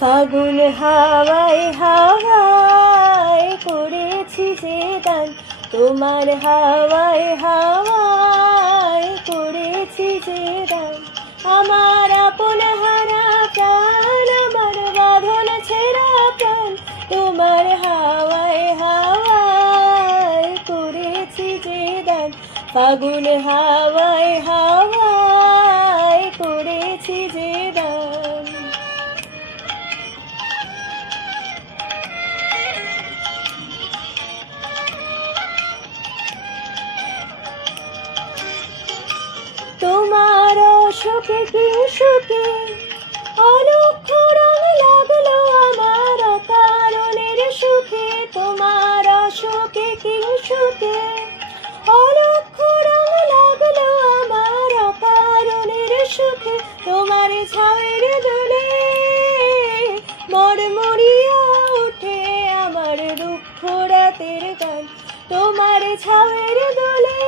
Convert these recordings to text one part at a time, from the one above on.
ফাগুন হাওয়ায় হাওয়ায় করেছি যে দান, তোমার হাওয়ায় হাওয়ায় করেছি যে দান। আমার আপন হারা প্রাণ, আমার বাঁধন ছেঁড়া প্রাণ, তোমার হাওয়ায় হাওয়ায় করেছি যে দান। ফাগুন হাওয়ায় হাওয়ায় করেছি যে দান। তোমার অশোকে কি সুখে অলক্ষ্য রং লাগলো আমার অকারণের সুখে। তোমার অশোকে কি সুখে অলক্ষ্য রং লাগলো আমার অকারণের সুখে। তোমার ছায়ের দোলে মরমরিয়া উঠে আমার দুঃখ রাতের গান। তোমার ছায়ের দোলে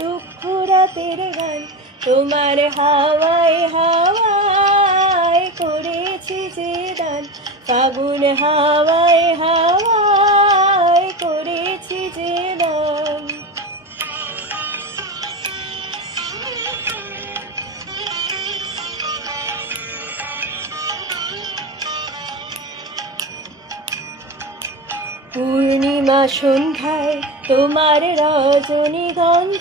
দুঃখ রাতের গান। তোমার হাওয়ায় হাওয়ায় করেছি যে দান, ফাগুন হাওয়ায় হাওয়ায় করেছি যে দান। পূর্ণিমা সন্ধ্যায় তোমার রজনীগন্ধায়,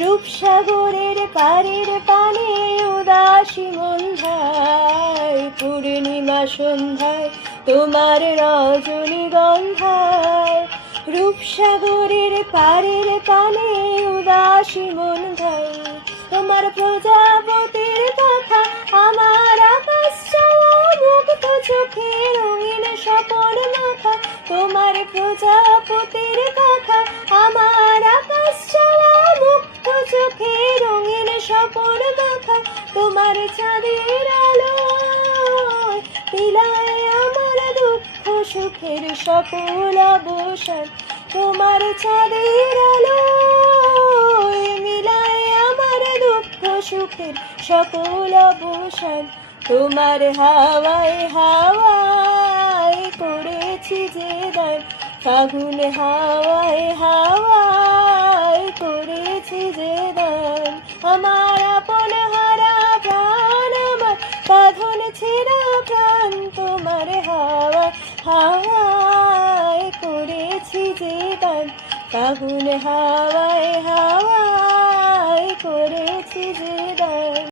রূপসাগরের পারের পানে উদাসী মন্ধায়। পূর্ণিমা সন্ধ্যায় তোমার রজনীগন্ধায়, রূপসাগরের পারের পানে উদাসী মন্ধায়। তোমার প্রজাপতির কথা আমার আকাশ চাওয়া মুক্ত চোখে রঙিন স্বপন মাথা। তোমার প্রজাপতির কথা আমার আকাশ চাওয়া মুক্ত চোখে রঙিন স্বপন মাথা। তোমার চাঁদের আলোয় বিলায় আমার দুঃখ সুখের সকল অবসান। তোমার চাঁদের আলোয় মিলায় আমার দুঃখ সুখের সকল অবসান। তোমার হাওয়ায় হাওয়ায় করেছি যে দান, ফাগুন হাওয়ায় হাওয়ায় করেছি যে দান। আমার আপন হারা প্রাণ, আমার বাঁধন ছেঁড়া প্রাণ, তোমার হাওয়ায় হাওয়ায় করেছি যে দান। ফাগুন হাওয়ায় হাওয়ায় করেছি যে দান।